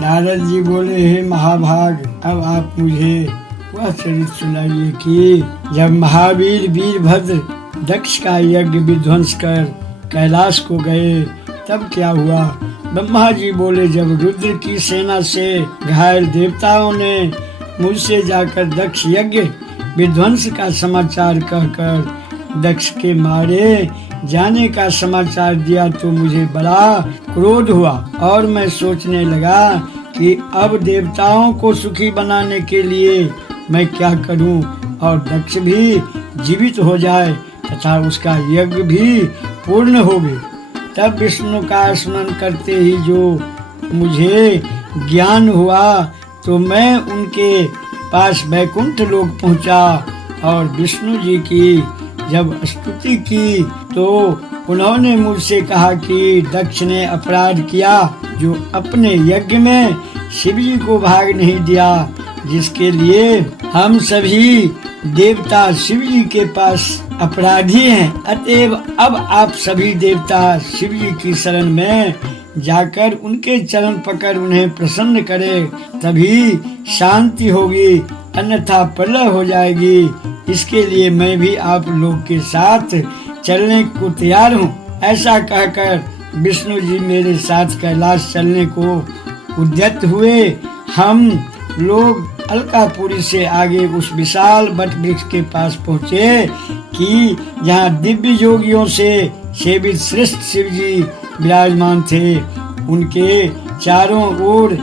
नारद जी बोले, हे महाभाग, अब आप मुझे वह चरित्र सुनाइए कि जब महावीर वीरभद्र दक्ष का यज्ञ विध्वंस कर कैलाश को गए तब क्या हुआ। ब्रह्मा जी बोले, जब रुद्र की सेना से घायल देवताओं ने मुझसे जाकर दक्ष यज्ञ विध्वंस का समाचार कहकर दक्ष के मारे जाने का समाचार दिया तो मुझे बड़ा क्रोध हुआ और मैं सोचने लगा कि अब देवताओं को सुखी बनाने के लिए मैं क्या करूं और दक्ष भी जीवित हो जाए तथा उसका यज्ञ भी पूर्ण हो गए। तब विष्णु का स्मरण करते ही जो मुझे ज्ञान हुआ तो मैं उनके पास वैकुंठ लोक पहुंचा और विष्णु जी की जब स्तुति की तो उन्होंने मुझसे कहा कि दक्ष ने अपराध किया जो अपने यज्ञ में शिव जी को भाग नहीं दिया, जिसके लिए हम सभी देवता शिव जी के पास अपराधी हैं। अतएव अब आप सभी देवता शिव जी की शरण में जाकर उनके चरण पकड़ उन्हें प्रसन्न करें, तभी शांति होगी, अन्यथा प्रलय हो जाएगी। इसके लिए मैं भी आप लोग के साथ चलने को तैयार हूँ। ऐसा कहकर विष्णु जी मेरे साथ कैलाश चलने को उद्यत हुए। हम लोग अलकापुरी से आगे उस विशाल वट वृक्ष के पास पहुँचे कि जहाँ दिव्य योगियों से सेवित श्रेष्ठ शिव जी विराजमान थे। उनके चारों ओर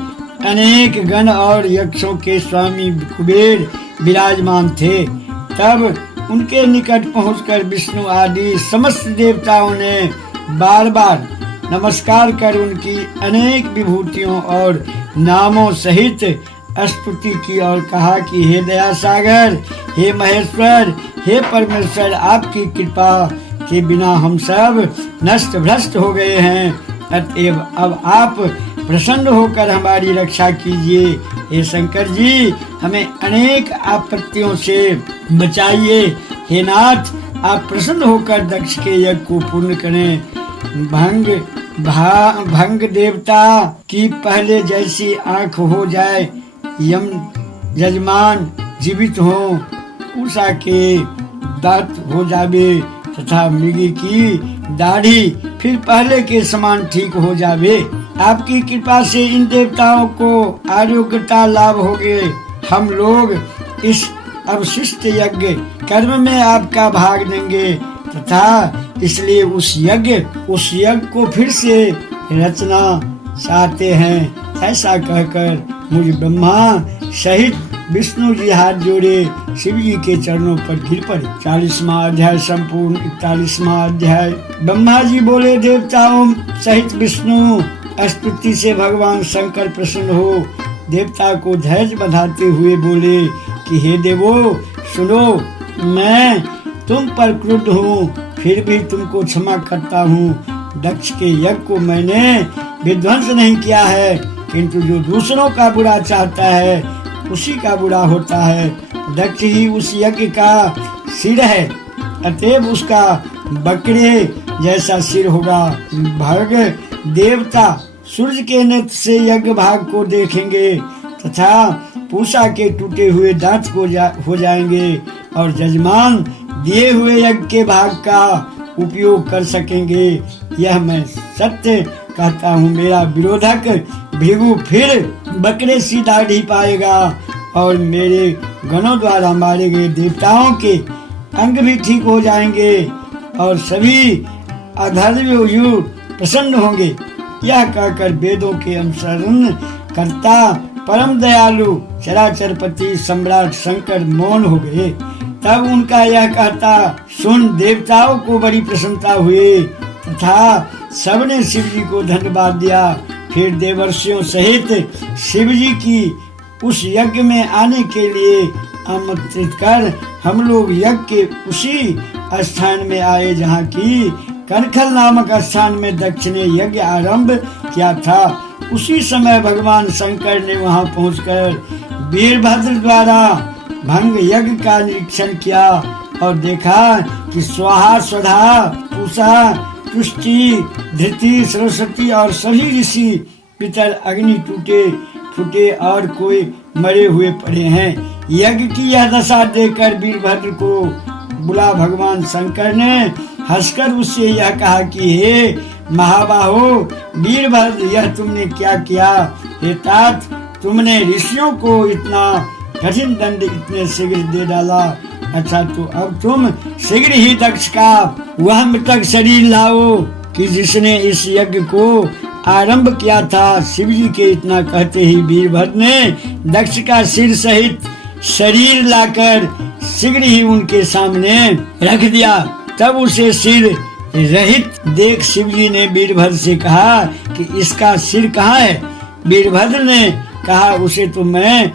अनेक गण और यक्षों के स्वामी कुबेर विराजमान थे। तब उनके निकट पहुंचकर विष्णु आदि समस्त देवताओं ने बार बार नमस्कार कर उनकी अनेक विभूतियों और नामों सहित स्तुति की और कहा कि हे दया सागर, हे महेश्वर, हे परमेश्वर, आपकी कृपा के बिना हम सब नष्ट भ्रष्ट हो गए हैं। अतएव अब आप प्रसन्न होकर हमारी रक्षा कीजिए। हे शंकर जी, हमें अनेक आपत्तियों से बचाइए। हे नाथ, आप प्रसन्न होकर दक्ष के यज्ञ को पूर्ण करें। भंग देवता की पहले जैसी आंख हो जाए, यम यजमान जीवित हो, उषा के दांत हो जावे तथा मृगी की दाढ़ी फिर पहले के समान ठीक हो जावे। आपकी कृपा से इन देवताओं को आरोग्यता लाभ हो गए। हम लोग इस अवशिष्ट यज्ञ कर्म में आपका भाग देंगे तथा इसलिए उस यज्ञ को फिर से रचना चाहते हैं। ऐसा कहकर मुझ ब्रह्मा सहित विष्णु जी हाथ जोड़े शिव जी के चरणों पर गिर पड़े। 40वां अध्याय संपूर्ण। 41वां अध्याय। ब्रह्मा जी बोले, देवताओं सहित विष्णु स्तुति से भगवान शंकर प्रसन्न हो देवता को धैर्य बंधाते हुए बोले कि हे देवो सुनो, मैं तुम पर क्रुद्ध हूँ, फिर भी तुमको क्षमा करता हूँ। दक्ष के यज्ञ को मैंने विध्वंस नहीं किया है, किंतु जो दूसरों का बुरा चाहता है उसी का बुरा होता है। दक्ष ही उस यज्ञ का सिर है, अतएव उसका बकरे जैसा सिर होगा। भग देवता सूर्य के नेत्र से यज्ञ भाग को देखेंगे तथा पूषा के टूटे हुए दांत हो जाएंगे और जजमान दिए हुए यज्ञ के भाग का उपयोग कर सकेंगे। यह मैं सत्य कहता हूँ। मेरा विरोधक भृगु फिर बकरे सी दाढ़ी पाएगा और मेरे गणों द्वारा मारे गए देवताओं के अंग भी ठीक हो जाएंगे और सभी अधर्मयुग प्रसन्न होंगे। यह कहकर वेदों के अनुसरण करता परम दयालु चराचरपति सम्राट शंकर मौन हो गए। तब उनका यह कहता सुन देवताओं को बड़ी प्रसन्नता हुई तथा सबने शिव जी को धन्यवाद दिया। फिर देवर्षियों सहित शिव जी की उस यज्ञ में आने के लिए आमंत्रित कर हम लोग यज्ञ के उसी स्थान में आए जहाँ की कनखल नामक स्थान में दक्ष ने यज्ञ आरंभ किया था। उसी समय भगवान शंकर ने वहां पहुंचकर वीरभद्र द्वारा भंग यज्ञ का निरीक्षण किया और देखा कि स्वाहा स्वधा पूषा तुष्टि धृति सरस्वती और सभी ऋषि पितर अग्नि टूटे फूटे और कोई मरे हुए पड़े हैं। यज्ञ की यह दशा देखकर वीरभद्र को बुला भगवान शंकर ने हंसकर उससे यह कहा कि हे महाबाहो वीरभद्र, यह तुमने क्या किया? हे तात, तुमने ऋषियों को इतना कठिन दंड इतने शीघ्र दे डाला। अच्छा, तो अब तुम शीघ्र ही दक्ष का वह मृतक शरीर लाओ कि जिसने इस यज्ञ को आरंभ किया था। शिव जी के इतना कहते ही वीरभद्र ने दक्ष का सिर सहित शरीर लाकर शीघ्र ही उनके सामने रख दिया। तब उसे सिर रहित देख शिव जी ने वीरभद्र से कहा कि इसका सिर कहाँ है? वीरभद्र ने कहा, उसे तो मैं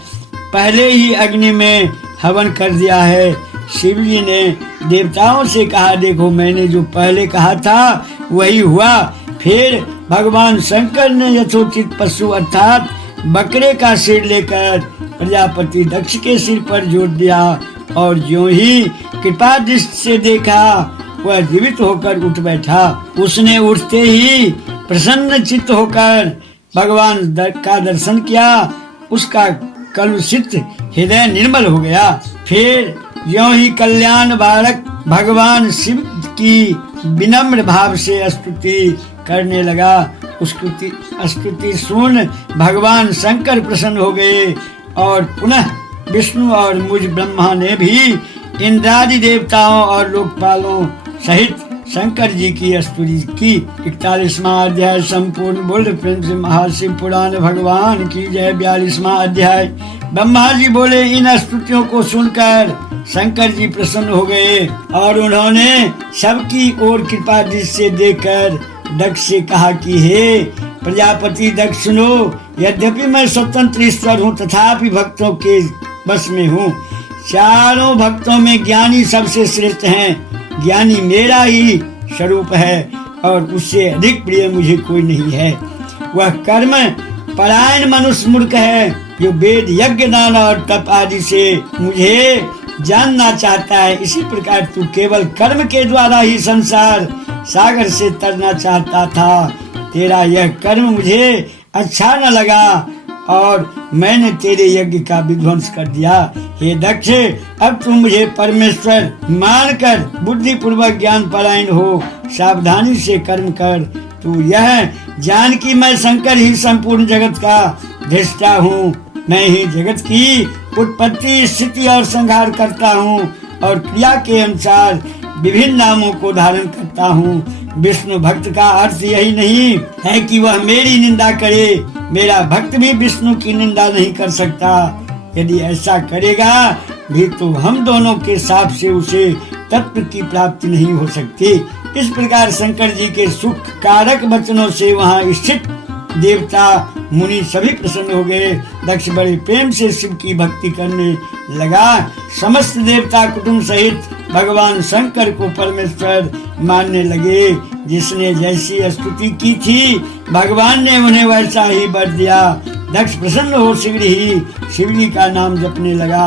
पहले ही अग्नि में हवन कर दिया है। शिव जी ने देवताओं से कहा, देखो मैंने जो पहले कहा था वही हुआ। फिर भगवान शंकर ने यथोचित पशु अर्थात बकरे का सिर लेकर प्रजापति दक्ष के सिर पर जोड़ दिया और ज्यों ही कृपा दृष्टि से देखा वह जीवित होकर उठ बैठा। उसने उठते ही प्रसन्न चित्त होकर भगवान का दर्शन किया। उसका कलुषित हृदय निर्मल हो गया। फिर ज्यों ही कल्याण बालक भगवान शिव की विनम्र भाव से स्तुति करने लगा। उसकी स्तुति सुन भगवान शंकर प्रसन्न हो गए और पुनः विष्णु और मुझ ब्रह्मा ने भी इंद्रादि देवताओं और लोकपालों सहित शंकर जी की स्तुति की। 41वां अध्याय संपूर्ण। बोल प्रेम से महाशिव पुराण भगवान की जय। 42वां अध्याय। ब्रह्मा जी बोले, इन स्तुतियों को सुनकर शंकर जी प्रसन्न हो गए और उन्होंने सबकी ओर कृपा दृष्टि से देखकर दक्ष से कहा कि हे प्रजापति दक्ष, सुनो, यद्यपि मैं स्वतंत्र ईश्वर हूँ तथापि भक्तों के बस में हूँ। चारों भक्तों में ज्ञानी सबसे श्रेष्ठ हैं। ज्ञानी मेरा ही स्वरूप है और उससे अधिक प्रिय मुझे कोई नहीं है। वह कर्म परायण मनुष्य मूर्ख है जो वेद यज्ञ दान और तप आदि से मुझे जानना चाहता है। इसी प्रकार तू केवल कर्म के द्वारा ही संसार सागर से तरना चाहता था। तेरा यह कर्म मुझे अच्छा न लगा और मैंने तेरे यज्ञ का विध्वंस कर दिया। हे दक्ष, अब तुम मुझे परमेश्वर मानकर बुद्धि पूर्वक ज्ञान परायण हो, सावधानी से कर्म कर। तू यह जान कि मैं शंकर ही संपूर्ण जगत का दृष्टा हूँ। मैं ही जगत की उत्पत्ति, स्थिति और संहार करता हूँ और क्रिया के अनुसार विभिन्न नामों को धारण करता हूँ। विष्णु भक्त का अर्थ यही नहीं है कि वह मेरी निंदा करे। मेरा भक्त भी विष्णु की निंदा नहीं कर सकता। यदि ऐसा करेगा भी तो हम दोनों के साथ से उसे तत्व की प्राप्ति नहीं हो सकती। इस प्रकार शंकर जी के सुख कारक वचनों से वहाँ स्थित देवता मुनि सभी प्रसन्न हो गए। दक्ष बड़े प्रेम से शिव की भक्ति करने लगा। समस्त देवता कुटुंब सहित भगवान शंकर को परमेश्वर मानने लगे। जिसने जैसी स्तुति की थी भगवान ने उन्हें वैसा ही वर दिया। दक्ष प्रसन्न हो शीघ्र ही शिव जी का नाम जपने लगा।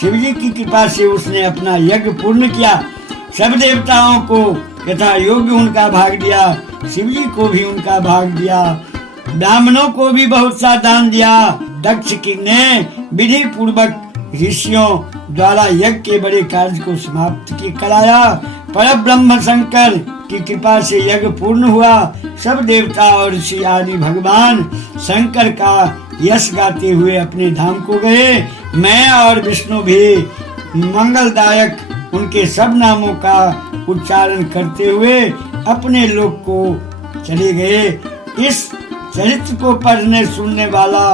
शिव जी की कृपा से उसने अपना यज्ञ पूर्ण किया। सब देवताओं को यथा योग्य उनका भाग दिया। शिव जी को भी उनका भाग दिया। ब्राह्मणों को भी बहुत सा दान दिया। दक्ष ने विधि पूर्वक ऋषियों द्वारा यज्ञ के बड़े कार्य को समाप्त कराया। पर ब्रह्म शंकर की कृपा से यज्ञ पूर्ण हुआ। सब देवता और ऋषि आदि भगवान शंकर का यश गाते हुए अपने धाम को गए। मैं और विष्णु भी मंगलदायक उनके सब नामों का उच्चारण करते हुए अपने लोक को चले गए। इस चरित्र को पढ़ने सुनने वाला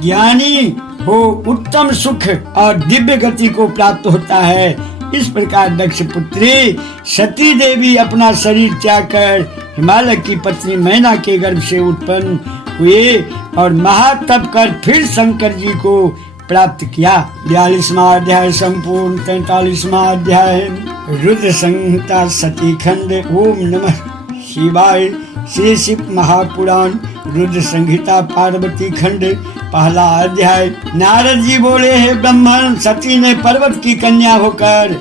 ज्ञानी हो उत्तम सुख और दिव्य गति को प्राप्त होता है। इस प्रकार दक्ष पुत्री सती देवी अपना शरीर त्याग कर हिमालय की पत्नी मैना के गर्भ से उत्पन्न हुए और महातप कर फिर शंकर जी को प्राप्त किया। 42वां अध्याय संपूर्ण। 43वां अध्याय रुद्र संहिता सती खंड। ओम नमः शिवाय। श्री शिव महापुराण रुद्र संहिता पार्वती खंड। पहला अध्याय। नारद जी बोले, हे ब्रह्मन, सती ने पर्वत की कन्या होकर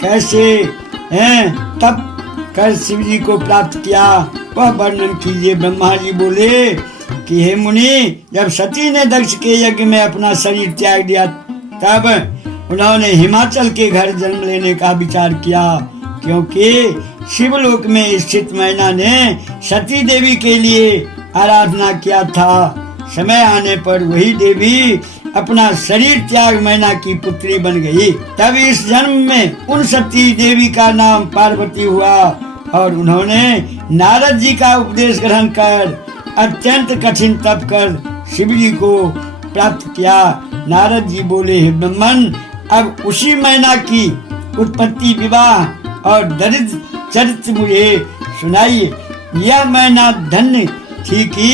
कैसे तप कर शिव जी को प्राप्त किया, वह वर्णन कीजिए। ब्रह्मा जी बोले कि हे मुनि, जब सती ने दक्ष के यज्ञ में अपना शरीर त्याग दिया तब उन्होंने हिमाचल के घर जन्म लेने का विचार किया, क्योंकि शिवलोक में स्थित मैना ने सती देवी के लिए आराधना किया था। समय आने पर वही देवी अपना शरीर त्याग मैना की पुत्री बन गई। तब इस जन्म में उन सती देवी का नाम पार्वती हुआ और उन्होंने नारद जी का उपदेश ग्रहण कर अत्यंत कठिन तप कर शिव जी को प्राप्त किया। नारद जी बोले, हे ब्रह्मन, अब उसी मैना की उत्पत्ति, विवाह और दरिद्र चरित्र मुझे सुनाइए। यह मैना धन्य थी कि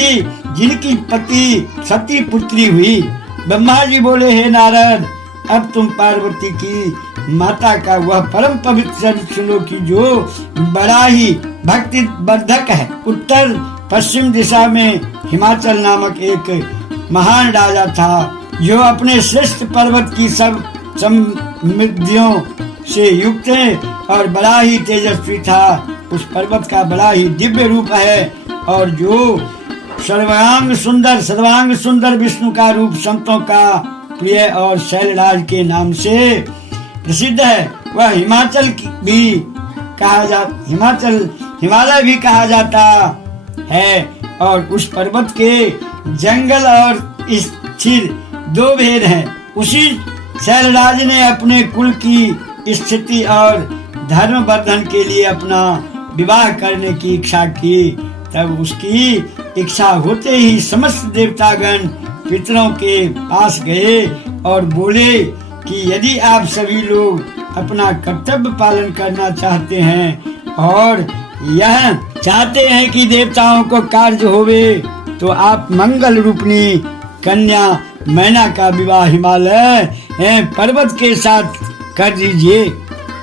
जिनकी पति सती पुत्री हुई। ब्रह्मा जी बोले, हे नारद, अब तुम पार्वती की माता का वह परम पवित्र चरित्र सुनो कि जो बड़ा ही भक्ति वर्धक है। उत्तर पश्चिम दिशा में हिमाचल नामक एक महान राजा था, जो अपने श्रेष्ठ पर्वत की सब समृद्धियों से युक्त है और बड़ा ही तेजस्वी था। उस पर्वत का बड़ा ही दिव्य रूप है और जो सर्वांग सुंदर विष्णु का रूप संतों का प्रिय और शैलराज के नाम से प्रसिद्ध है। वह हिमालय भी कहा जाता है और उस पर्वत के जंगल और स्थिर दो भेद हैं। उसी शैलराज ने अपने कुल की स्थिति और धर्म वर्धन के लिए अपना विवाह करने की इच्छा की। तब उसकी इच्छा होते ही समस्त देवतागण पितरों के पास गए और बोले कि यदि आप सभी लोग अपना कर्तव्य पालन करना चाहते हैं और यह चाहते हैं कि देवताओं को कार्य होवे, तो आप मंगल रूपनी कन्या मैना का विवाह हिमालय पर्वत के साथ कर दीजिए।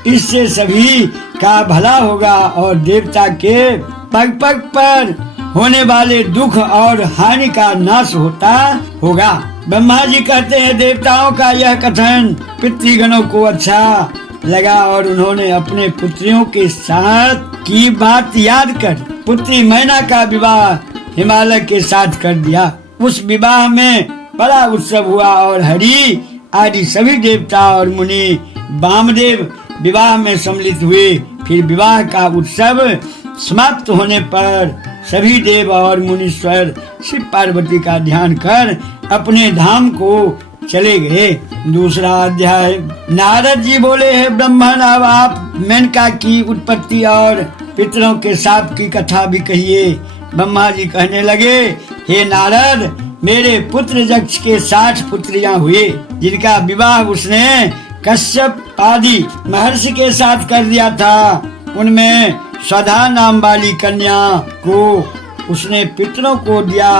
इससे सभी का भला होगा और देवता के पग पग पर होने वाले दुख और हानि का नाश होगा। ब्रह्मा जी कहते हैं, देवताओं का यह कथन पितृगणों को अच्छा लगा और उन्होंने अपने पुत्रियों के साथ की बात याद कर पुत्री मैना का विवाह हिमालय के साथ कर दिया। उस विवाह में बड़ा उत्सव हुआ और हरि आदि सभी देवता और मुनि वामदेव विवाह में सम्मिलित हुए। फिर विवाह का उत्सव समाप्त होने पर सभी देव और मुनीश्वर शिव पार्वती का ध्यान कर अपने धाम को चले गए। दूसरा अध्याय। नारद जी बोले, हे ब्रह्मन, अब आप मेनका की उत्पत्ति और पितरों के शाप की कथा भी कहिए। ब्रह्मा जी कहने लगे, हे नारद, मेरे पुत्र यक्ष के 60 पुत्रियां हुए, जिनका विवाह उसने कश्यप आदि महर्षि के साथ कर दिया था। उनमें स्वधा नाम वाली कन्या को उसने पितरों को दिया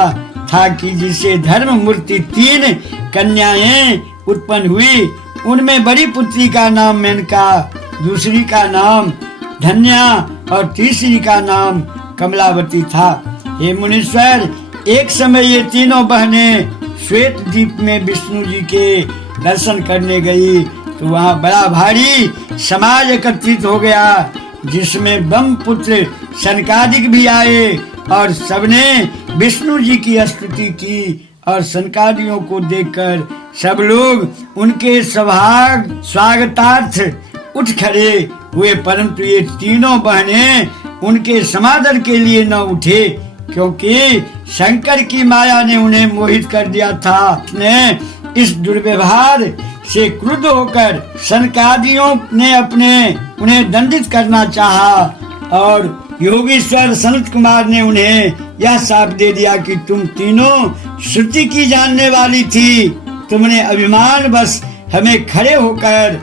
था कि जिससे धर्म मूर्ति 3 कन्याएं उत्पन्न हुई। उनमें बड़ी पुत्री का नाम मेनका, दूसरी का नाम धन्या और तीसरी का नाम कमलावती था। हे मुनीश्वर, एक समय ये तीनों बहनें श्वेत द्वीप में विष्णु जी के दर्शन करने गई तो वहाँ बड़ा भारी समाज एकत्रित हो गया, जिसमें ब्रह्मपुत्र सनकादिक भी आए और सबने विष्णु जी की स्तुति की और सनकादियों को देखकर सब लोग उनके स्वागतार्थ उठ खड़े हुए, परंतु ये तीनों बहनें उनके समादर के लिए न उठे, क्योंकि शंकर की माया ने उन्हें मोहित कर दिया था। उसने इस दुर्व्यवहार से क्रुद्ध होकर सनकादियों ने उन्हें दंडित करना चाहा और योगीश्वर सनत कुमार ने उन्हें यह शाप दे दिया कि तुम तीनों श्रुति की जानने वाली थी, तुमने अभिमान बस हमें खड़े होकर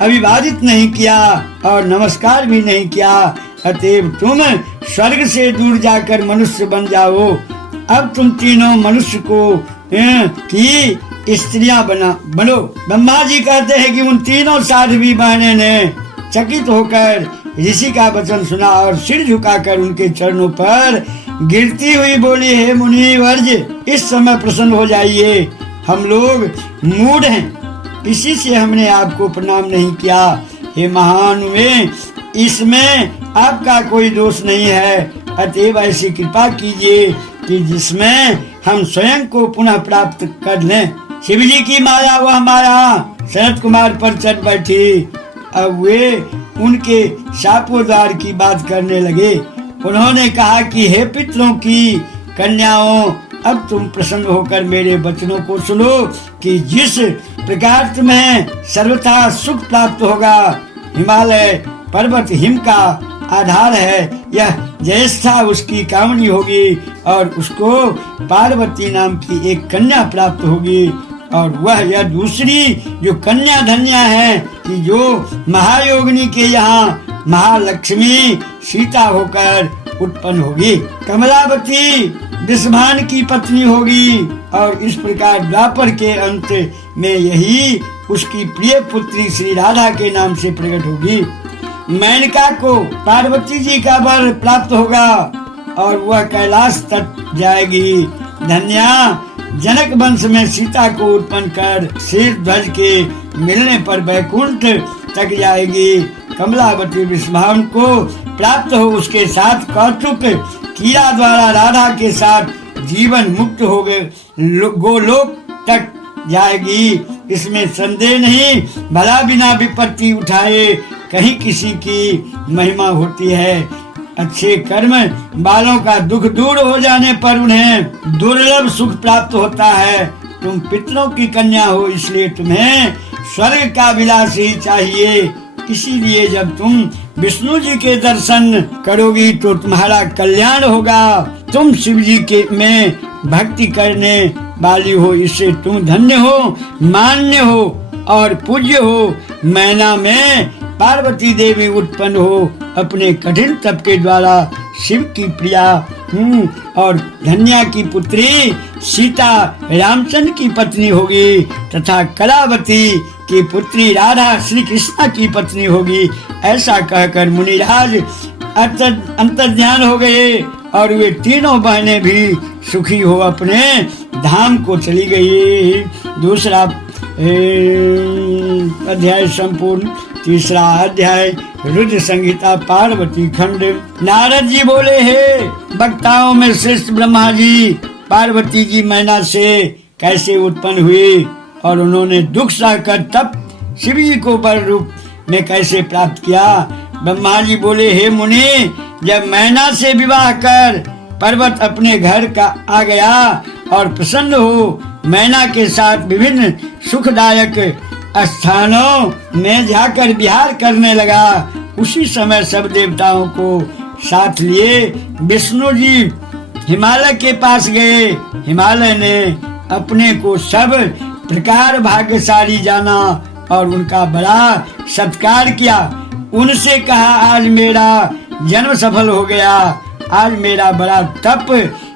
अभिवादित नहीं किया और नमस्कार भी नहीं किया, अतएव तुम स्वर्ग से दूर जाकर मनुष्य बन जाओ। अब तुम तीनों मनुष्य को की स्त्रियां बनो। ब्रह्मा जी कहते हैं कि उन तीनों साध्वी बहनें ने चकित होकर ऋषि का वचन सुना और सिर झुकाकर उनके चरणों पर गिरती हुई बोली, हे मुनि वर्ज, इस समय प्रसन्न हो जाइए, हम लोग मूढ़ हैं, इसी से हमने आपको प्रणाम नहीं किया। हे महानुभाव, इसमें आपका कोई दोष नहीं है, अतएव ऐसी कृपा कीजिए कि जिसमें हम स्वयं को पुनः प्राप्त कर लें। शिव जी की माया वह माया सनत कुमार पर चढ़ बैठी। अब वे उनके शापोद्वार की बात करने लगे। उन्होंने कहा कि हे पितरों की कन्याओं, अब तुम प्रसन्न होकर मेरे वचनों को सुनो कि जिस प्रकार तुम्हें सर्वथा सुख प्राप्त होगा, हिमालय पर्वत हिम का आधार है, यह ज्येष्ठा उसकी कामनी होगी और उसको पार्वती नाम की एक कन्या प्राप्त होगी। और वह यह दूसरी जो कन्या धन्या है कि जो महायोगिनी के यहाँ महालक्ष्मी सीता होकर उत्पन्न होगी। कमलावती विषभान की पत्नी होगी और इस प्रकार द्वापर के अंत में यही उसकी प्रिय पुत्री श्री राधा के नाम से प्रकट होगी। मेनका को पार्वती जी का वर प्राप्त होगा और वह कैलाश तक जाएगी। धन्या जनक वंश में सीता को उत्पन्न कर शेष ध्वज के मिलने पर वैकुंठ तक जाएगी। कमलावती विषभान को प्राप्त हो उसके साथ कौतुक कीड़ा द्वारा राधा के साथ जीवन मुक्त हो गए गोलोक तक जाएगी। इसमें संदेह नहीं, भला बिना विपत्ति उठाए कहीं किसी की महिमा होती है। अच्छे कर्म वालों का दुख दूर हो जाने पर उन्हें दुर्लभ सुख प्राप्त होता है। तुम पितरों की कन्या हो, इसलिए तुम्हें स्वर्ग का विलास ही चाहिए। इसीलिए जब तुम विष्णु जी के दर्शन करोगी तो तुम्हारा कल्याण होगा। तुम शिव जी के में भक्ति करने वाली हो, इससे तुम धन्य हो, मान्य हो और पूज्य हो। मैना में पार्वती देवी उत्पन्न हो, अपने कठिन तप के द्वारा शिव की प्रिया और धन्या की पुत्री सीता रामचंद्र की पत्नी होगी तथा कलावती की पुत्री राधा श्री कृष्ण की पत्नी होगी। ऐसा कहकर मुनिराज अंतर्ध्यान हो गए और वे तीनों बहनें भी सुखी हो अपने धाम को चली गई। दूसरा अध्याय संपूर्ण। तीसरा अध्याय रुद्र संहिता पार्वती खंड। नारद जी बोले, हे वक्ताओं में श्रेष्ठ ब्रह्मा जी, पार्वती जी मैना से कैसे उत्पन्न हुई और उन्होंने दुख सहकर तप शिव जी को वर रूप में कैसे प्राप्त किया। ब्रह्मा जी बोले, हे मुनि, जब मैना से विवाह कर पर्वत अपने घर का आ गया और प्रसन्न हो मैना के साथ विभिन्न सुखदायक स्थानों में जाकर विहार करने लगा, उसी समय सब देवताओं को साथ लिए विष्णु जी हिमालय के पास गए। हिमालय ने अपने को सब प्रकार भाग्यशाली जाना और उनका बड़ा सत्कार किया। उनसे कहा, आज मेरा जन्म सफल हो गया, आज मेरा बड़ा तप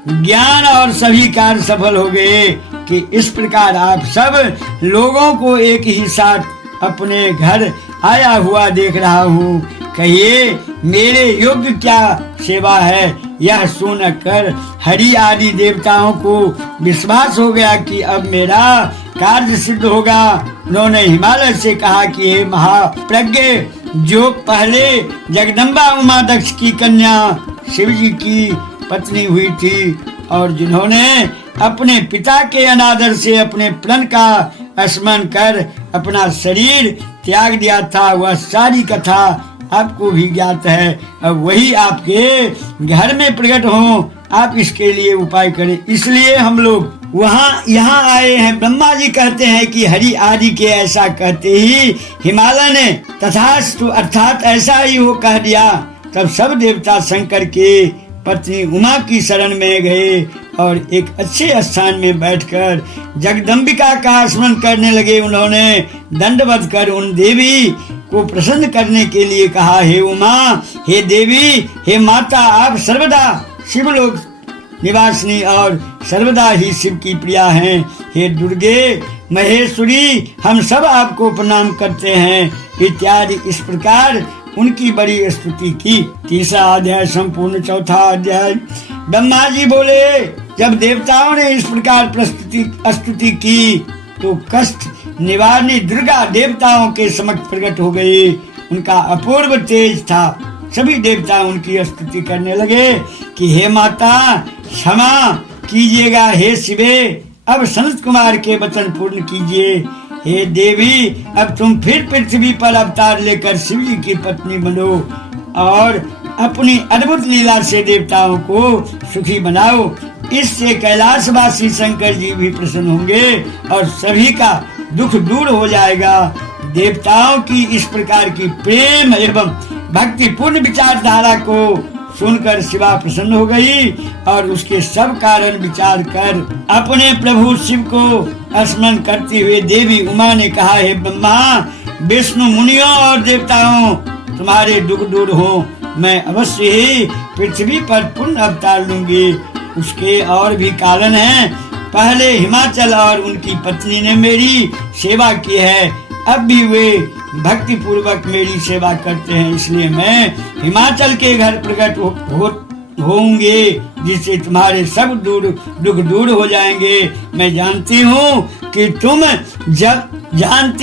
ज्ञान और सभी कार्य सफल हो गए कि इस प्रकार आप सब लोगों को एक ही साथ अपने घर आया हुआ देख रहा हूँ। कहिए मेरे योग्य क्या सेवा है। यह सुनकर हरि आदि देवताओं को विश्वास हो गया कि अब मेरा कार्य सिद्ध होगा। उन्होंने हिमालय से कहा कि हे महाप्रज्ञ, जो पहले जगदम्बा उमा दक्ष की कन्या शिव जी की पत्नी हुई थी और जिन्होंने अपने पिता के अनादर से अपने प्रण का स्मरण कर अपना शरीर त्याग दिया था, वह सारी कथा आपको भी ज्ञात है। अब वही आपके घर में प्रकट हो, आप इसके लिए उपाय करें। इसलिए हम लोग यहाँ आए हैं। ब्रह्मा जी कहते हैं कि हरि आदि के ऐसा कहते ही हिमालय ने तथास्तु अर्थात ऐसा ही हो कह दिया। तब सब देवता शंकर के पत्नी उमा की शरण में गए और एक अच्छे स्थान में बैठकर जगदम्बिका का स्मरण करने लगे। उन्होंने दंडवत कर उन देवी को प्रसन्न करने के लिए कहा, हे उमा, हे देवी, हे माता, आप सर्वदा शिवलोक निवासिनी और सर्वदा ही शिव की प्रिया हैं। हे दुर्गे महेश्वरी, हम सब आपको प्रणाम करते हैं। इत्यादि इस प्रकार उनकी बड़ी स्तुति की। तीसरा अध्याय संपूर्ण। चौथा अध्याय। ब्रह्मा जी बोले, जब देवताओं ने इस प्रकार स्तुति की तो कष्ट निवारणी दुर्गा देवताओं के समक्ष प्रकट हो गई। उनका अपूर्व तेज था। सभी देवता उनकी स्तुति करने लगे कि हे माता, क्षमा कीजिएगा हे शिवे, अब सनत कुमार के वचन पूर्ण कीजिए। हे देवी, अब तुम फिर पृथ्वी पर अवतार लेकर शिव जी की पत्नी बनो और अपनी अद्भुत लीला से देवताओं को सुखी बनाओ। इससे कैलाशवासी शंकर जी भी प्रसन्न होंगे और सभी का दुख दूर हो जाएगा। देवताओं की इस प्रकार की प्रेम एवं भक्तिपूर्ण विचारधारा को सुनकर शिवा प्रसन्न हो गई और उसके सब कारण विचार कर अपने प्रभु शिव को स्मरण करते हुए देवी उमा ने कहा, हे ब्रह्मा, विष्णु, मुनियों और देवताओं, तुम्हारे दुख दूर हो, मैं अवश्य ही पृथ्वी पर पुण्य अवतार लूंगी। उसके और भी कारण हैं। पहले हिमाचल और उनकी पत्नी ने मेरी सेवा की है, अब भी वे भक्ति पूर्वक मेरी सेवा करते हैं, इसलिए मैं हिमाचल के घर प्रकट होंगे, जिससे तुम्हारे सब दुख दूर हो जाएंगे। मैं जानती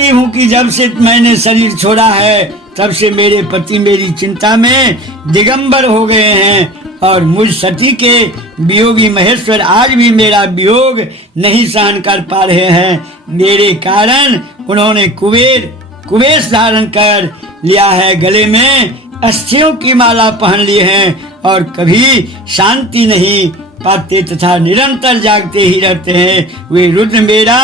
हूँ कि जब से मैंने शरीर छोड़ा है, तब से मेरे पति मेरी चिंता में दिगंबर हो गए हैं और मुझ सती के वियोगी महेश्वर आज भी मेरा वियोग नहीं सहन कर पा रहे हैं। मेरे कारण उन्होंने कुबेश धारण कर लिया है, गले में अस्थियों की माला पहन ली है और कभी शांति नहीं पाते तथा निरंतर जागते ही रहते हैं। वे रुद्र मेरा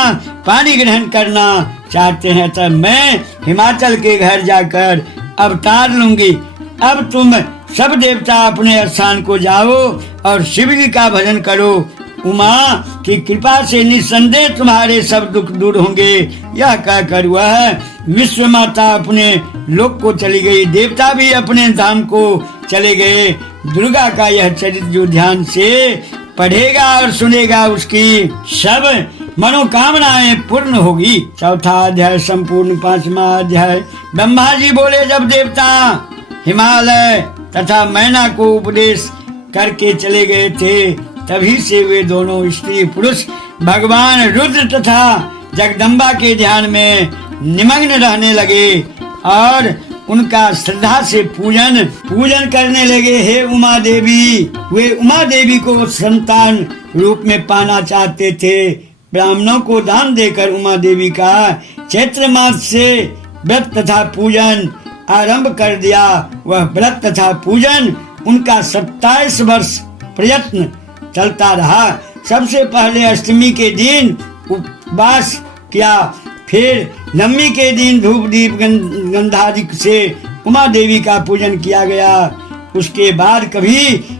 पानी ग्रहण करना चाहते हैं, तब मैं हिमाचल के घर जाकर अवतार लूंगी। अब तुम सब देवता अपने स्थान को जाओ और शिव जी का भजन करो। उमा की कृपा से निस्संदेह तुम्हारे सब दुख दूर होंगे। यह कहकर वह विश्व माता अपने लोक को चली गई। देवता भी अपने धाम को चले गए। दुर्गा का यह चरित्र जो ध्यान से पढ़ेगा और सुनेगा, उसकी सब मनोकामनाएं पूर्ण होगी। चौथा अध्याय संपूर्ण। पांचवा अध्याय। ब्रह्मा जी बोले, जब देवता हिमालय तथा मैना को उपदेश करके चले गए थे, तभी से वे दोनों स्त्री पुरुष भगवान रुद्र तथा जगदम्बा के ध्यान में निमग्न रहने लगे और उनका श्रद्धा से पूजन करने लगे। हे उमा देवी, वे उमा देवी को संतान रूप में पाना चाहते थे। ब्राह्मणों को दान देकर उमा देवी का चैत्र मास से व्रत तथा पूजन आरंभ कर दिया। वह व्रत तथा पूजन उनका 27 वर्ष प्रयत्न चलता रहा। सबसे पहले अष्टमी के दिन उपवास किया, फिर नवमी के दिन धूप दीप गंधादि से उमा देवी का पूजन किया गया। उसके बाद कभी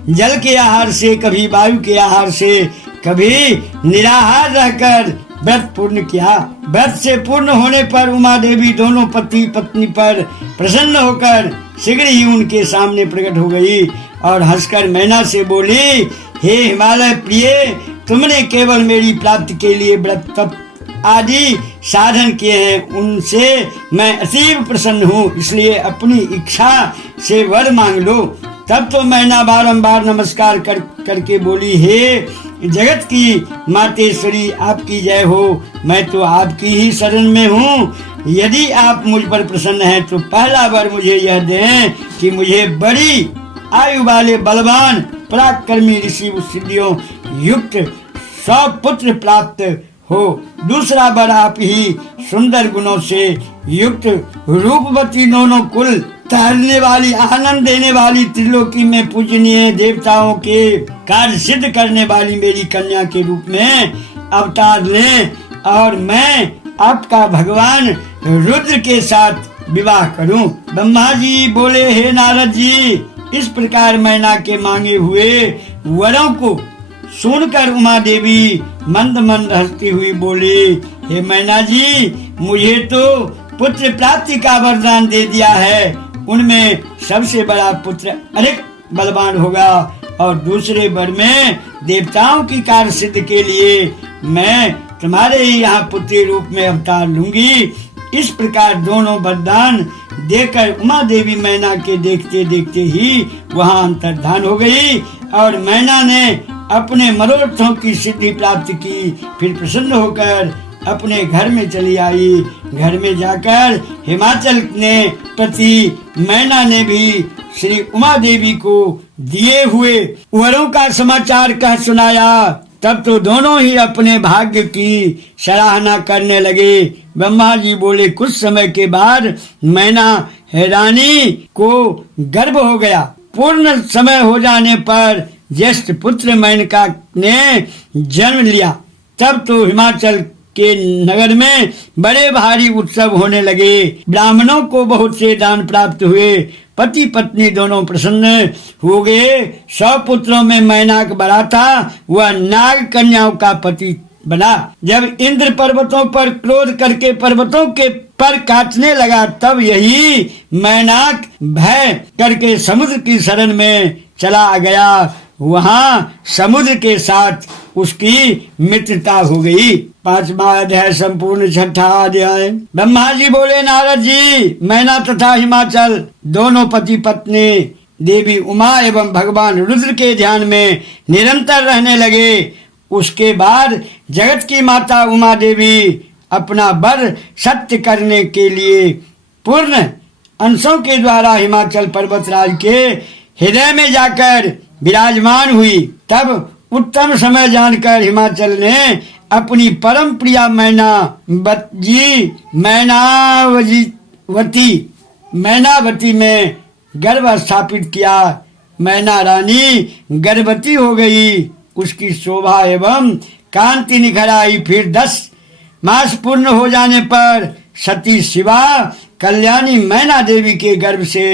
जल के आहार से, कभी वायु के आहार से, कभी निराहार रहकर व्रत पूर्ण किया। व्रत से पूर्ण होने पर उमा देवी दोनों पति पत्नी पर प्रसन्न होकर शीघ्र ही उनके सामने प्रकट हो गई और हंसकर मैना से बोली, हे हिमालय प्रिय, तुमने केवल मेरी प्राप्ति के लिए व्रत तप आदि साधन किए हैं, उनसे मैं अतीव प्रसन्न हूँ, इसलिए अपनी इच्छा से वर मांग लो। तब तो मैना बारंबार नमस्कार करके बोली, हे जगत की मातेश्वरी, आपकी जय हो। मैं तो आपकी ही शरण में हूँ। यदि आप मुझ पर प्रसन्न हैं तो पहला वर मुझे यह दें कि मुझे बड़ी आयु वाले बलवान पराक्रमी ऋषि सिद्धियों युक्त 100 पुत्र प्राप्त हो। दूसरा वर आप ही सुंदर गुणों से युक्त रूपवती दोनों कुल तहरने वाली, आनंद देने वाली, त्रिलोकी में पूजनीय, देवताओं के कार्य सिद्ध करने वाली मेरी कन्या के रूप में अवतार लें और मैं आपका भगवान रुद्र के साथ विवाह करूं। ब्रह्मा जी बोले, हे नारद जी, इस प्रकार मैना के मांगे हुए वरों को सुनकर उमा देवी मंद मंद हंसती हुई बोली, हे मैना जी, मुझे तो पुत्र प्राप्ति का वरदान दे दिया है। उनमें सबसे बड़ा पुत्र अधिक बलवान होगा और दूसरे वर में देवताओं की कार्य सिद्ध के लिए मैं तुम्हारे ही यहाँ पुत्री रूप में अवतार लूंगी। इस प्रकार दोनों वरदान देकर उमा देवी मैना के देखते देखते ही वहाँ अंतर्धान हो गई और मैना ने अपने मनोरथों की सिद्धि प्राप्त की। फिर प्रसन्न होकर अपने घर में चली आई। घर में जाकर हिमाचल ने पति मैना ने भी श्री उमा देवी को दिए हुए वरों का समाचार कह सुनाया। तब तो दोनों ही अपने भाग्य की सराहना करने लगे। ब्रह्मा जी बोले, कुछ समय के बाद मैना रानी को गर्भ हो गया। पूर्ण समय हो जाने पर ज्येष्ठ पुत्र मेनका ने जन्म लिया। तब तो हिमाचल के नगर में बड़े भारी उत्सव होने लगे। ब्राह्मणों को बहुत से दान प्राप्त हुए। पति पत्नी दोनों प्रसन्न हो गए। 100 पुत्रों में मैनाक बड़ा था, वह नाग कन्याओं का पति बना। जब इंद्र पर्वतों पर क्रोध करके पर्वतों के पर काटने लगा, तब यही मैनाक भय करके समुद्र की शरण में चला गया। वहाँ समुद्र के साथ उसकी मित्रता हो गई। 5वां अध्याय संपूर्ण। 6ठा अध्याय। ब्रह्मा जी बोले, नारद जी, मैना तथा हिमाचल दोनों पति पत्नी देवी उमा एवं भगवान रुद्र के ध्यान में निरंतर रहने लगे। उसके बाद जगत की माता उमा देवी अपना वर सत्य करने के लिए पूर्ण अंशों के द्वारा हिमाचल पर्वतराज के हृदय में जाकर विराजमान हुई। तब उत्तम समय जानकर हिमाचल ने अपनी परम प्रिया मैनावती में गर्भ स्थापित किया। मैना रानी गर्भवती हो गई। उसकी शोभा एवं कांति निखर आई। फिर 10 मास पूर्ण हो जाने पर सती शिवा कल्याणी मैना देवी के गर्भ से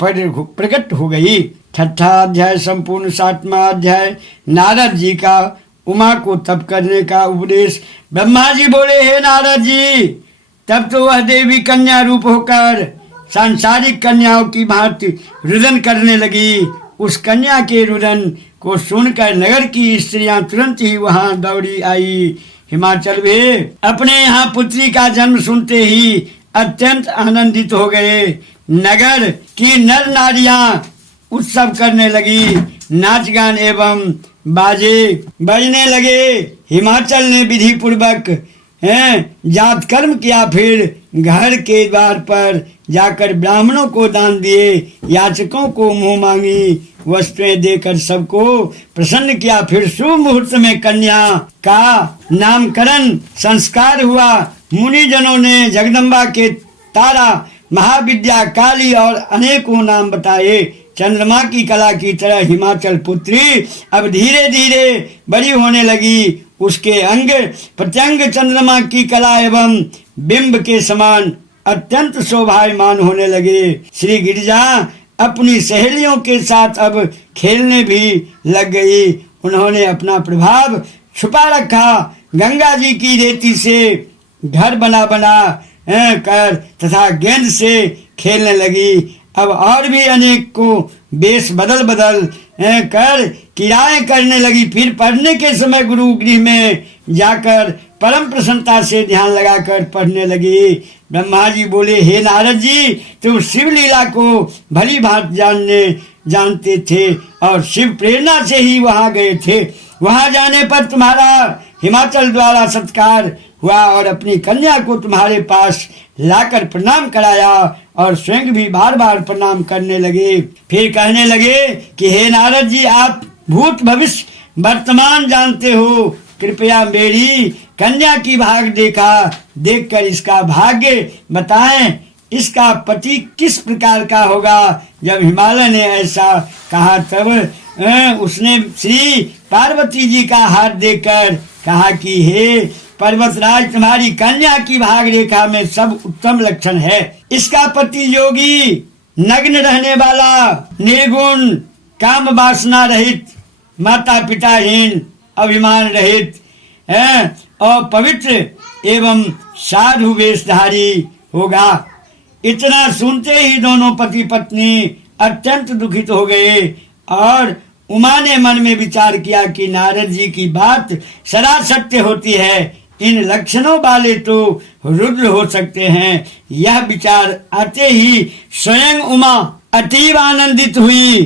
प्रकट हो गई। 6ठा अध्याय संपूर्ण। 7वां अध्याय। नारद जी का उमा को तप करने का उपदेश। ब्रह्मा जी बोले, हे नारद जी, तब तो वह देवी कन्या रूप होकर सांसारिक कन्याओं की भांति रुदन करने लगी। उस कन्या के रुदन को सुनकर नगर की स्त्रियां तुरंत ही वहां दौड़ी आई। हिमाचल वे अपने यहाँ पुत्री का जन्म सुनते ही अत्यंत आनंदित हो गए। नगर की नर नारियां उत्सव करने लगी। नाच गान एवं बाजे बजने लगे। हिमाचल ने विधि पूर्वक जात कर्म किया। फिर घर के द्वार पर जाकर ब्राह्मणों को दान दिए। याचकों को मुंह मांगी वस्तुएं देकर सबको प्रसन्न किया। फिर शुभ मुहूर्त में कन्या का नामकरण संस्कार हुआ। मुनिजनों ने जगदम्बा के तारा, महाविद्या, काली और अनेकों नाम बताए। चंद्रमा की कला की तरह हिमाचल पुत्री अब धीरे धीरे बड़ी होने लगी। उसके अंग प्रत्यंग चंद्रमा की कला एवं बिंब के समान अत्यंत शोभायमान होने लगे। श्री गिरिजा अपनी सहेलियों के साथ अब खेलने भी लग गई। उन्होंने अपना प्रभाव छुपा रखा। गंगा जी की रेती से घर बना कर तथा गेंद से खेलने लगी। अब और भी अनेक को बेश बदल कर किराए करने लगी। फिर पढ़ने के समय गुरु गृह में जाकर परम प्रसन्नता से ध्यान लगाकर पढ़ने लगी। ब्रह्मा जी बोले, हे नारद जी, तुम शिव लीला को भली भांति जानते थे और शिव प्रेरणा से ही वहां गए थे। वहां जाने पर तुम्हारा हिमाचल द्वारा सत्कार हुआ और अपनी कन्या को तुम्हारे पास लाकर प्रणाम कराया और स्वयं भी बार बार प्रणाम करने लगे। फिर कहने लगे कि हे नारद जी, आप भूत भविष्य वर्तमान जानते हो। कृपया मेरी कन्या की भाग देखकर इसका भाग्य बताएं। इसका पति किस प्रकार का होगा। जब हिमालय ने ऐसा कहा तब उसने श्री पार्वती जी का हाथ देखकर कहा कि हे पर्वतराज, तुम्हारी कन्या की भाग रेखा में सब उत्तम लक्षण है। इसका पति योगी, नग्न रहने वाला, निर्गुण, काम वासना रहित, माता पिताहीन, अभिमान रहित और पवित्र एवं साधु वेशधारी होगा। इतना सुनते ही दोनों पति पत्नी अत्यंत दुखित हो गए और उमा ने मन में विचार किया कि नारद जी की बात सदा सत्य होती है। इन लक्षणों वाले तो रुद्र हो सकते हैं। यह विचार आते ही स्वयं उमा अतीव आनंदित हुई।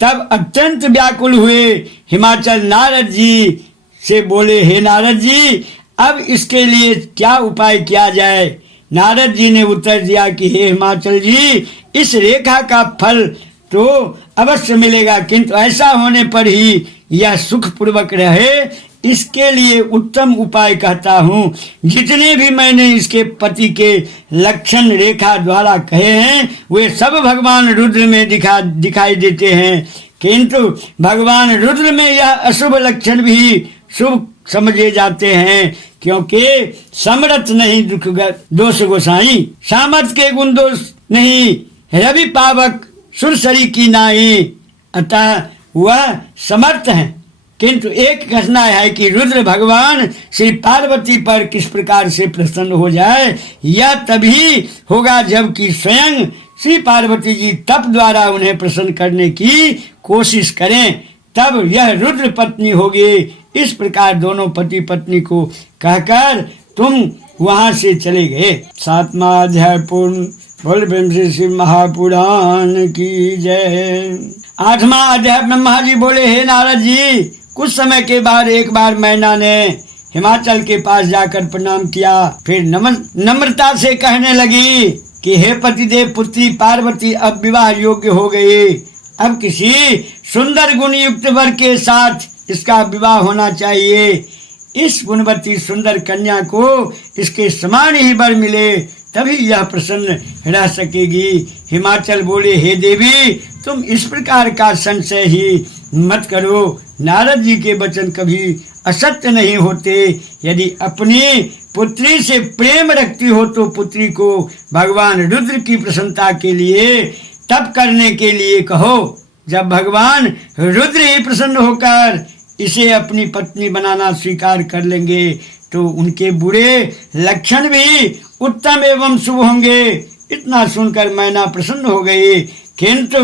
तब अत्यंत व्याकुल हुए। हिमाचल नारद जी से बोले, हे नारद जी, अब इसके लिए क्या उपाय किया जाए? नारद जी ने उत्तर दिया कि हे हिमाचल जी, इस रेखा का फल तो अवश्य मिलेगा, किंतु ऐसा होने पर ही यह सुख पूर्वक रहे, इसके लिए उत्तम उपाय कहता हूँ। जितने भी मैंने इसके पति के लक्षण रेखा द्वारा कहे हैं वे सब भगवान रुद्र में दिखाई देते हैं, किंतु भगवान रुद्र में यह अशुभ लक्षण भी शुभ समझे जाते हैं, क्योंकि समरथ नहीं दुख दोष गोसाई, सामर्थ के गुण दोष नहीं, रवि पावक सुरसरी की नाई, अतः वह समर्थ है। किंतु एक घटना है कि रुद्र भगवान श्री पार्वती पर किस प्रकार से प्रसन्न हो जाए, यह तभी होगा जबकि स्वयं श्री पार्वती जी तप द्वारा उन्हें प्रसन्न करने की कोशिश करें, तब यह रुद्र पत्नी होगी। इस प्रकार दोनों पति पत्नी को कहकर तुम वहां से चले गए। 7वां अध्याय पूर्ण। बोल ब्रह्मश्री महापुराण की जय। 8वां अध्याय ब्रह्मा जी बोले, हे नारद जी, कुछ समय के बाद एक बार मैना ने हिमाचल के पास जाकर प्रणाम किया, फिर नम्रता से कहने लगी कि हे पतिदेव, पुत्री पार्वती अब विवाह योग्य हो गई, अब किसी सुंदर गुण युक्त वर के साथ इसका विवाह होना चाहिए। इस गुणवती सुंदर कन्या को इसके समान ही वर मिले, तभी यह प्रसन्न रह सकेगी। हिमाचल बोले, हे देवी, तुम इस प्रकार का संशय ही मत करो। नारद जी के वचन कभी असत्य नहीं होते। यदि अपनी पुत्री से प्रेम रखती हो तो पुत्री को भगवान रुद्र की प्रसन्नता के लिए तप करने के लिए कहो। जब भगवान रुद्र ही प्रसन्न होकर इसे अपनी पत्नी बनाना स्वीकार कर लेंगे तो उनके बुरे लक्षण भी उत्तम एवं शुभ होंगे। इतना सुनकर मैना प्रसन्न हो गई, किंतु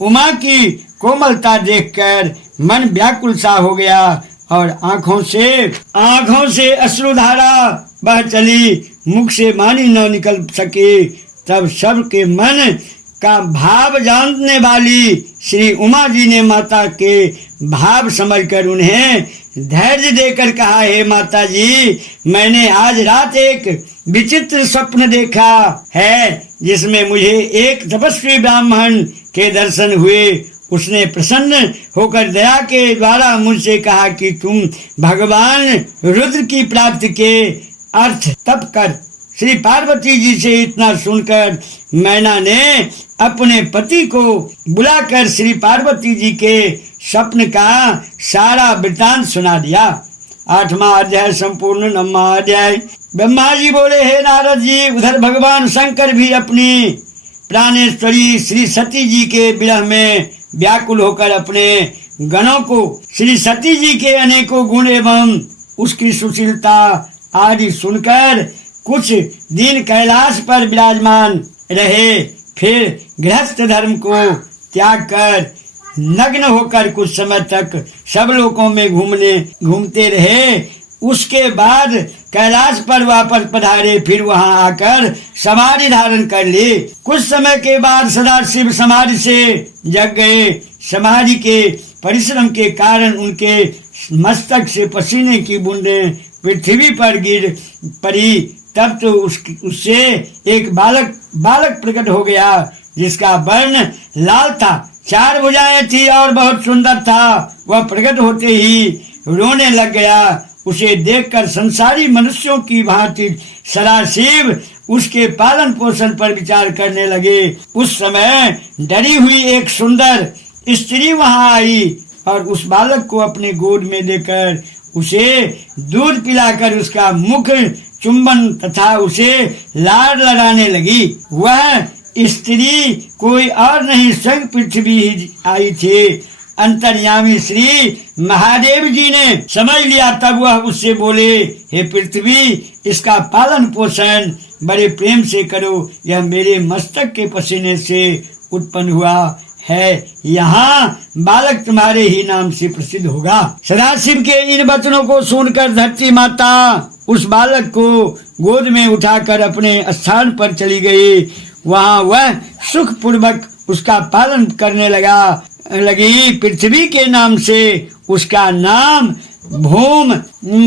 उमा की कोमलता देखकर मन व्याकुल सा हो गया और आंखों से अश्रुधारा बह चली, मुख से वाणी न निकल सके। तब सबके मन का भाव जानने वाली श्री उमा जी ने माता के भाव समझकर उन्हें धैर्य देकर कहा, हे माता जी, मैंने आज रात एक विचित्र स्वप्न देखा है, जिसमें मुझे एक तपस्वी ब्राह्मण के दर्शन हुए। उसने प्रसन्न होकर दया के द्वारा मुझसे कहा कि तुम भगवान रुद्र की प्राप्ति के अर्थ तप कर। श्री पार्वती जी से इतना सुनकर मैना ने अपने पति को बुलाकर श्री पार्वती जी के स्वप्न का सारा वृतांत सुना दिया। 8वां अध्याय संपूर्ण। 9वां अध्याय। ब्रह्मा जी बोले, हे नारद जी, उधर भगवान शंकर भी अपनी प्राणेश्वरी श्री सती जी के विरह में व्याकुल होकर अपने गणों को श्री सती जी के अनेकों गुण एवं उसकी सुशीलता आदि सुनकर कुछ दिन कैलाश पर विराजमान रहे, फिर गृहस्थ धर्म को त्याग कर नग्न होकर कुछ समय तक सब लोकों में घूमते रहे। उसके बाद कैलाश पर वापस पधारे, फिर वहां आकर समाधि धारण कर ली। कुछ समय के बाद सदाशिव समाधि से जग गए। समाधि के परिश्रम के कारण उनके मस्तक से पसीने की बूंदें पृथ्वी पर गिर पड़ी। तब तो उससे एक बालक प्रकट हो गया, जिसका वर्ण लाल था, 4 भुजाएं थी और बहुत सुंदर था। वह प्रकट होते ही रोने लग गया। उसे देखकर संसारी मनुष्यों की भांति सदाशिव उसके पालन पोषण पर विचार करने लगे। उस समय डरी हुई एक सुंदर स्त्री वहां आई और उस बालक को अपने गोद में लेकर उसे दूध पिलाकर उसका मुख चुंबन तथा उसे लाड लगाने लगी। वह स्त्री कोई और नहीं, स्वयं पृथ्वी ही आई थी। अंतर्यामी श्री महादेव जी ने समझ लिया। तब वह उससे बोले, हे पृथ्वी, इसका पालन पोषण बड़े प्रेम से करो। यह मेरे मस्तक के पसीने से उत्पन्न हुआ है। यहाँ बालक तुम्हारे ही नाम से प्रसिद्ध होगा। सदाशिव के इन वचनों को सुनकर धरती माता उस बालक को गोद में उठाकर अपने स्थान पर चली गई। वहाँ वह सुख पूर्वक उसका पालन करने लगी। पृथ्वी के नाम से उसका नाम भूम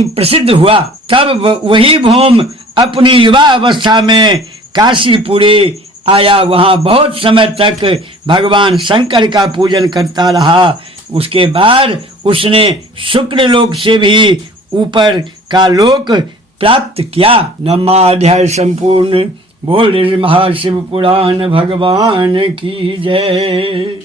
प्रसिद्ध हुआ, तब वही भूम अपनी युवा अवस्था में काशीपुरी आया। वहाँ बहुत समय तक भगवान शंकर का पूजन करता रहा। उसके बाद उसने शुक्र लोक से भी ऊपर का लोक प्राप्त किया। नमाध्याय संपूर्ण। बोल महाशिव पुराण भगवान की जय।